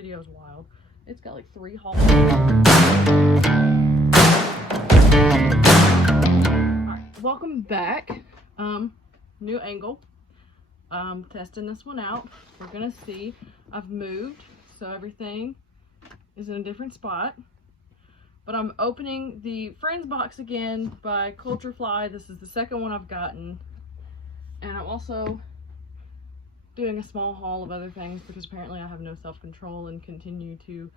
video is wild. It's got like 3 hauls. Alright, welcome back. New angle. Testing this one out. We're gonna see. I've moved, so everything is in a different spot. But I'm opening the Friends box again by Culture Fly. This is the second one I've gotten. And I'm also doing a small haul of other things because apparently I have no self-control and continue to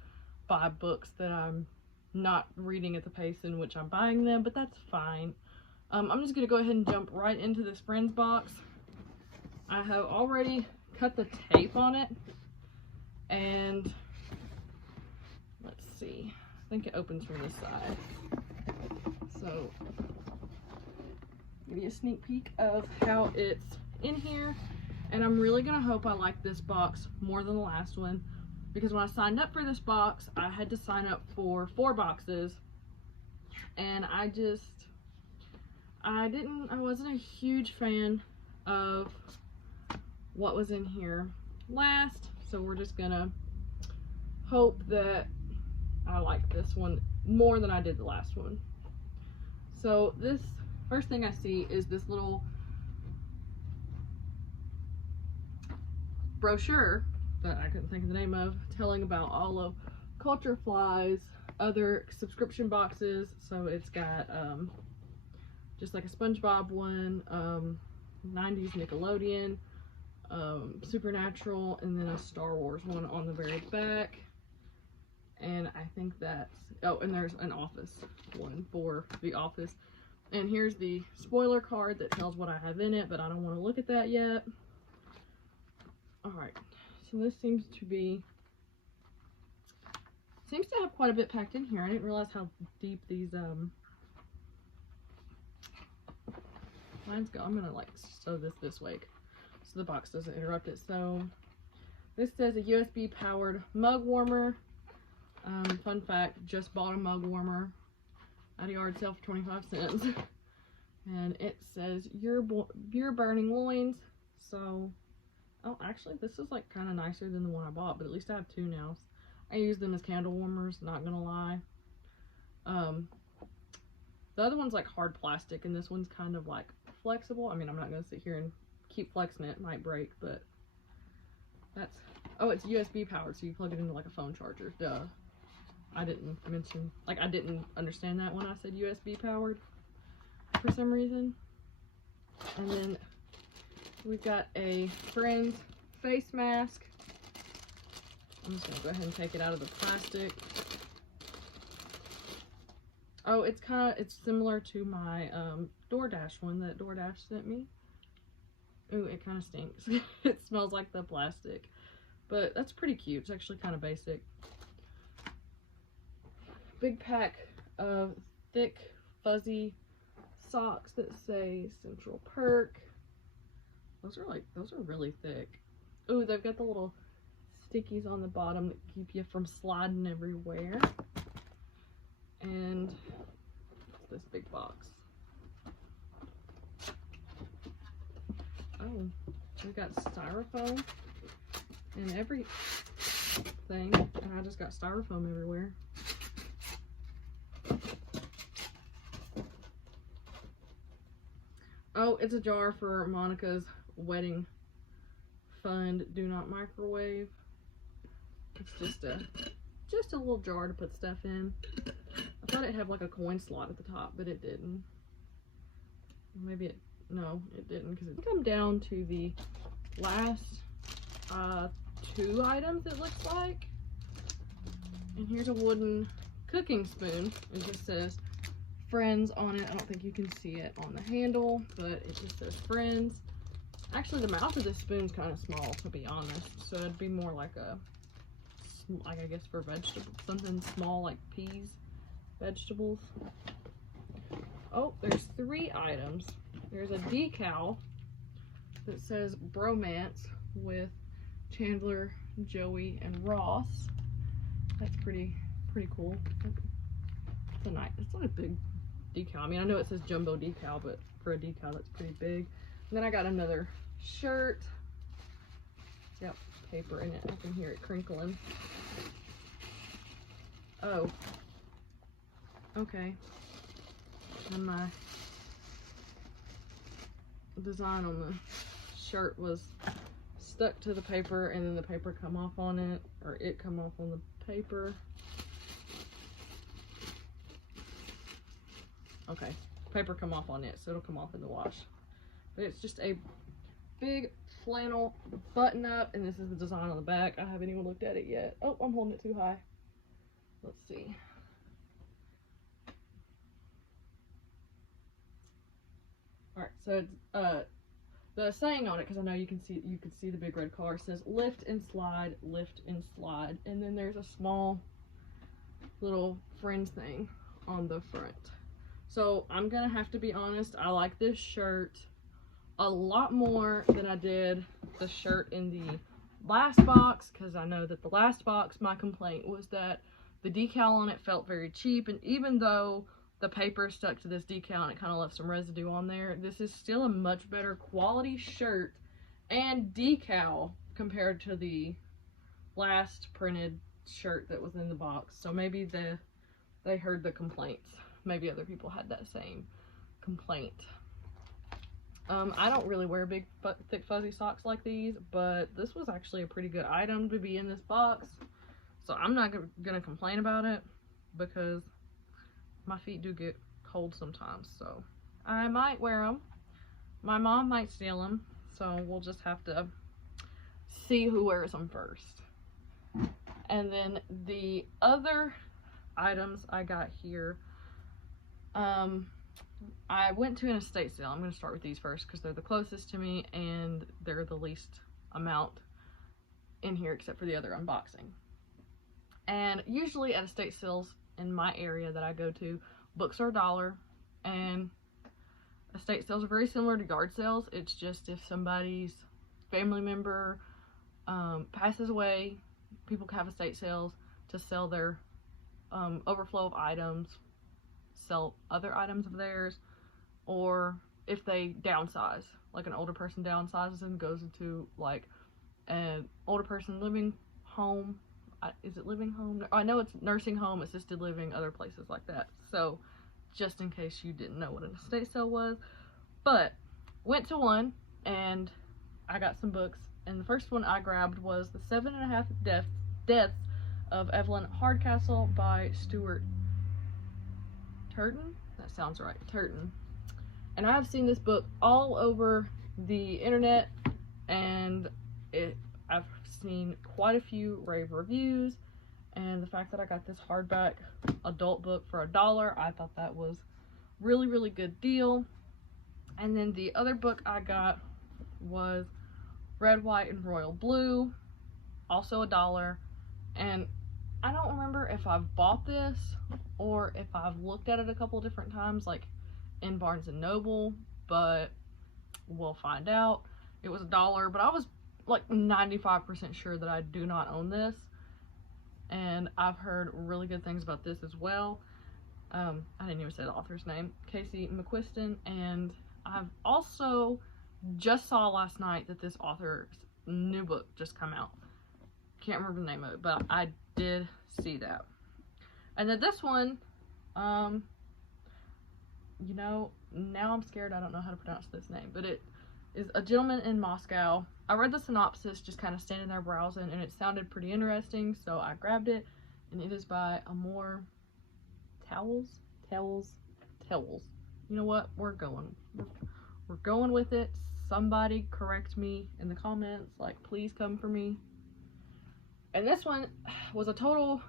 buy books that I'm not reading at the pace in which I'm buying them, but that's fine. I'm just gonna go ahead and jump right into this Friends box. I have already cut the tape on it, and let's see, I think it opens from this side. So, give you a sneak peek of how it's in here, and I'm really gonna hope I like this box more than the last one, because when I signed up for this box, I had to sign up for 4 boxes, and I wasn't a huge fan of what was in here last, so we're just gonna hope that I like this one more than I did the last one. So this first thing I see is this little brochure that I couldn't think of the name of, telling about all of Culture Fly's other subscription boxes. So it's got just like a SpongeBob one, 90s Nickelodeon, Supernatural, and then a Star Wars one on the very back. And I think that's, oh, and there's an Office one for The Office. And here's the spoiler card that tells what I have in it, but I don't want to look at that yet. Alright, so this seems to have quite a bit packed in here. I didn't realize how deep these lines go. I'm gonna like sew this way so the box doesn't interrupt it. So this says a USB powered mug warmer. Fun fact, just bought a mug warmer at a yard sale for 25 cents. And it says you're burning loins. So, oh, actually this is like kind of nicer than the one I bought, but at least I have 2 now. I use them as candle warmers, not gonna lie. The other one's like hard plastic, and this one's kind of like flexible. I mean, I'm not gonna sit here and keep flexing it might break, but that's, oh, it's USB powered, so you plug it into like a phone charger. Duh. I didn't mention, like, I didn't understand that when I said USB powered for some reason. And then we've got a Friends face mask. I'm just gonna go ahead and take it out of the plastic. Oh, it's similar to my DoorDash one that DoorDash sent me. Ooh, it kind of stinks. It smells like the plastic, but that's pretty cute. It's actually kind of basic. Big pack of thick, fuzzy socks that say Central Perk. Those are really thick. Ooh, they've got the little stickies on the bottom that keep you from sliding everywhere. And this big box. Oh, we got styrofoam and everything, and I just got styrofoam everywhere. Oh, it's a jar for Monica's wedding fund. Do not microwave. It's just a little jar to put stuff in. I thought it had like a coin slot at the top, but it didn't. Maybe no, it didn't, because it's come down to the last 2 items, it looks like. And here's a wooden cooking spoon. It just says Friends on it. I don't think you can see it on the handle, but it just says Friends. Actually, the mouth of this spoon's kind of small, to be honest, so it'd be more like I guess for vegetables, something small like peas, vegetables. Oh, there's 3 items. There's a decal that says Bromance with Chandler, Joey, and Ross. That's pretty cool. It's not a big decal. I mean, I know it says jumbo decal, but for a decal, that's pretty big. And then I got another shirt. Yep, paper in it. I can hear it crinkling. Oh. Okay. And my design on the shirt was stuck to the paper, and then the paper come off on it, or it come off on the paper. Okay, paper come off on it, so it'll come off in the wash. But it's just a big flannel button up, and this is the design on the back. I haven't even looked at it yet. Oh, I'm holding it too high. Let's see. All right, so it's, the saying on it, because I know you can see the big red car, says lift and slide, and then there's a small little fringe thing on the front. So I'm gonna have to be honest, I like this shirt a lot more than I did the shirt in the last box, because I know that the last box, my complaint was that the decal on it felt very cheap, and even though the paper stuck to this decal and it kind of left some residue on there, this is still a much better quality shirt and decal compared to the last printed shirt that was in the box. So maybe they heard the complaints. Maybe other people had that same complaint. I don't really wear big thick fuzzy socks like these, but this was actually a pretty good item to be in this box, so I'm not gonna complain about it, because my feet do get cold sometimes, so I might wear them. My mom might steal them, so we'll just have to see who wears them first. And then the other items I got here, I went to an estate sale. I'm going to start with these first because they're the closest to me and they're the least amount in here except for the other unboxing. And usually at estate sales in my area that I go to, books are $1, and estate sales are very similar to yard sales. It's just if somebody's family member passes away, people can have estate sales to sell their overflow of items, sell other items of theirs, or if they downsize, like an older person downsizes and goes into like an older person living home. Is it living home? I know it's nursing home, assisted living, other places like that. So just in case you didn't know what an estate sale was. But went to one and I got some books, and the first one I grabbed was The 7.5 Deaths of Evelyn Hardcastle by Stuart. Turton? That sounds right. Turton. And I've seen this book all over the internet, and I've seen quite a few rave reviews, and the fact that I got this hardback adult book for $1, I thought that was really, really good deal. And then the other book I got was Red, White, and Royal Blue, also $1. And I don't remember if I've bought this or if I've looked at it a couple different times, like in Barnes & Noble, but we'll find out. It was $1, but I was like 95% sure that I do not own this, and I've heard really good things about this as well. I didn't even say the author's name, Casey McQuiston, and I've also just saw last night that this author's new book just come out. Can't remember the name of it, but I did see that. And then this one, you know, now I'm scared I don't know how to pronounce this name, but it is A Gentleman in Moscow. I read the synopsis just kind of standing there browsing, and it sounded pretty interesting, so I grabbed it, and it is by Amor Towles. You know what? We're going with it. Somebody correct me in the comments, like, please come for me. And this one was a total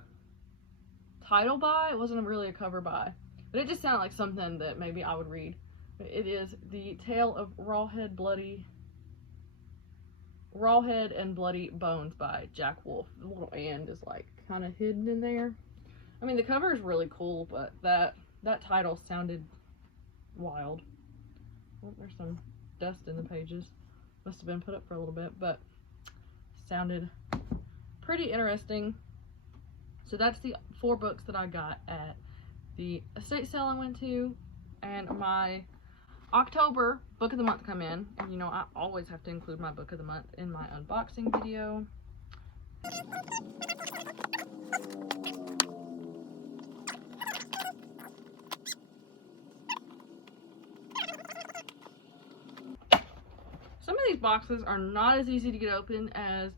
title buy. It wasn't really a cover buy, but it just sounded like something that maybe I would read. It is The Tale of Rawhead and Bloody Bones by Jack Wolf. The little "and" is like kind of hidden in there. I mean, the cover is really cool, but that title sounded wild. Oh, there's some dust in the pages. Must have been put up for a little bit, but sounded pretty interesting. So that's the 4 books that I got at the estate sale I went to, and my October book of the month come in, and you know I always have to include my book of the month in my unboxing video. boxes are not as easy to get open as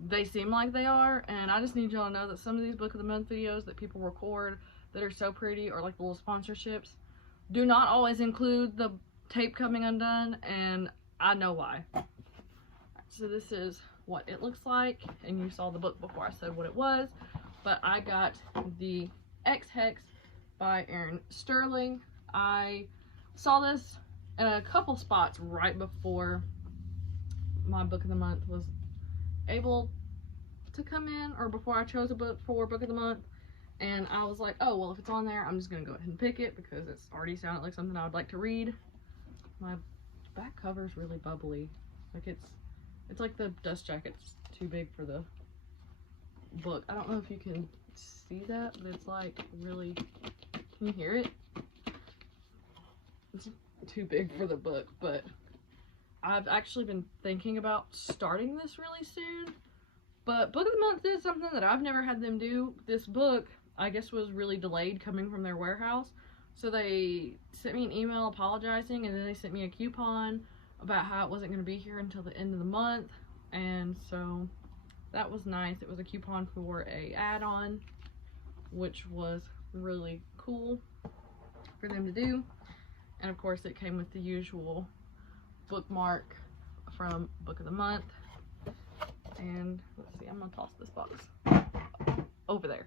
they seem like they are, and I just need y'all to know that some of these Book of the Month videos that people record that are so pretty, or like the little sponsorships, do not always include the tape coming undone, and I know why. So this is what it looks like, and you saw the book before I said what it was, but I got the X-Hex by Aaron Sterling. I saw this in a couple spots right before my Book of the Month was able to come in, or before I chose a book for Book of the Month, and I was like, oh well, if it's on there, I'm just gonna go ahead and pick it because it's already sounded like something I would like to read. My back cover is really bubbly, like it's like the dust jacket's too big for the book. I don't know if you can see that, but it's like really, can you hear it? It's too big for the book, but I've actually been thinking about starting this really soon. But Book of the Month is something that I've never had them do. This book, I guess, was really delayed coming from their warehouse. So they sent me an email apologizing, and then they sent me a coupon about how it wasn't going to be here until the end of the month. And so that was nice. It was a coupon for a add-on, which was really cool for them to do. And of course it came with the usual bookmark from Book of the Month. And let's see, I'm gonna toss this box over there.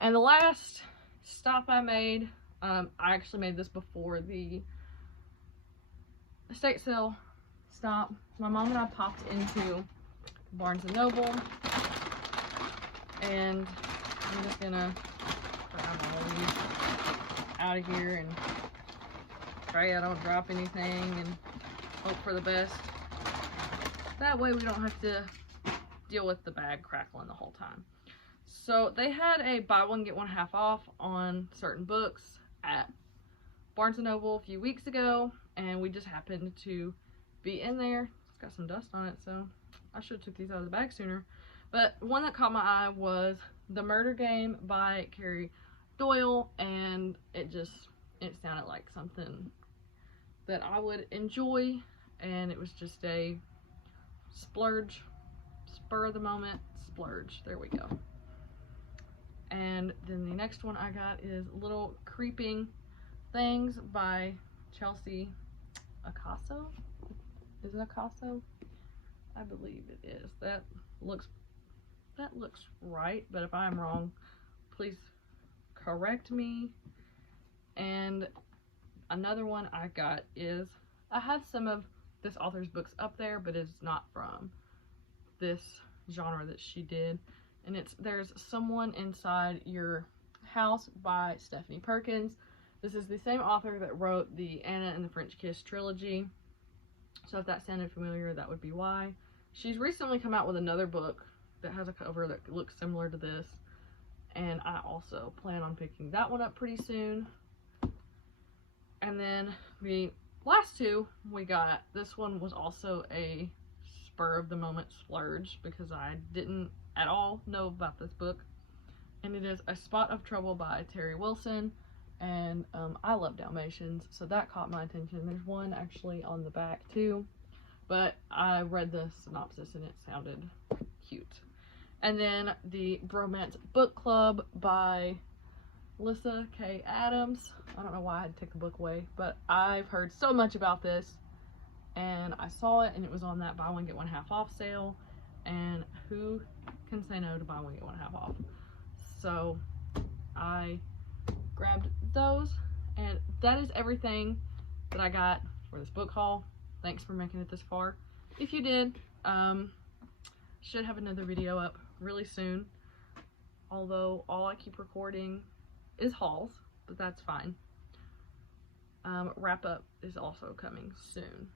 And the last stop I made, I actually made this before the estate sale stop. My mom and I popped into Barnes & Noble, and I'm just gonna grab all these out of here and pray I don't drop anything and hope for the best. That way we don't have to deal with the bag crackling the whole time. So they had a buy one get one half off on certain books at Barnes & Noble a few weeks ago, and we just happened to be in there. It's got some dust on it, so I should have took these out of the bag sooner. But one that caught my eye was The Murder Game by Carrie, Doyle, and it sounded like something that I would enjoy, and it was just a splurge, spur of the moment splurge. There we go. And then the next one I got is Little Creeping Things by Chelsea Acosta. Is it Acosta? I believe it is. That looks right, but if I'm wrong, please correct me. And another one I got is, I have some of this author's books up there, but it's not from this genre that she did. And it's There's Someone Inside Your House by Stephanie Perkins. This is the same author that wrote the Anna and the French Kiss trilogy. So if that sounded familiar, that would be why. She's recently come out with another book that has a cover that looks similar to this, and I also plan on picking that one up pretty soon. And then the last two we got, this one was also a spur of the moment splurge because I didn't at all know about this book, and it is A Spot of Trouble by Terry Wilson. And I love Dalmatians, so that caught my attention. There's one actually on the back too, but I read the synopsis and it sounded cute. And then the Bromance Book Club by Lissa K. Adams. I don't know why I had to take the book away, but I've heard so much about this, and I saw it and it was on that buy one get one half off sale, and who can say no to buy one get one half off? So I grabbed those, and that is everything that I got for this book haul. Thanks for making it this far. If you did, should have another video up really soon, although all I keep recording is hauls, but that's fine. Wrap up is also coming soon.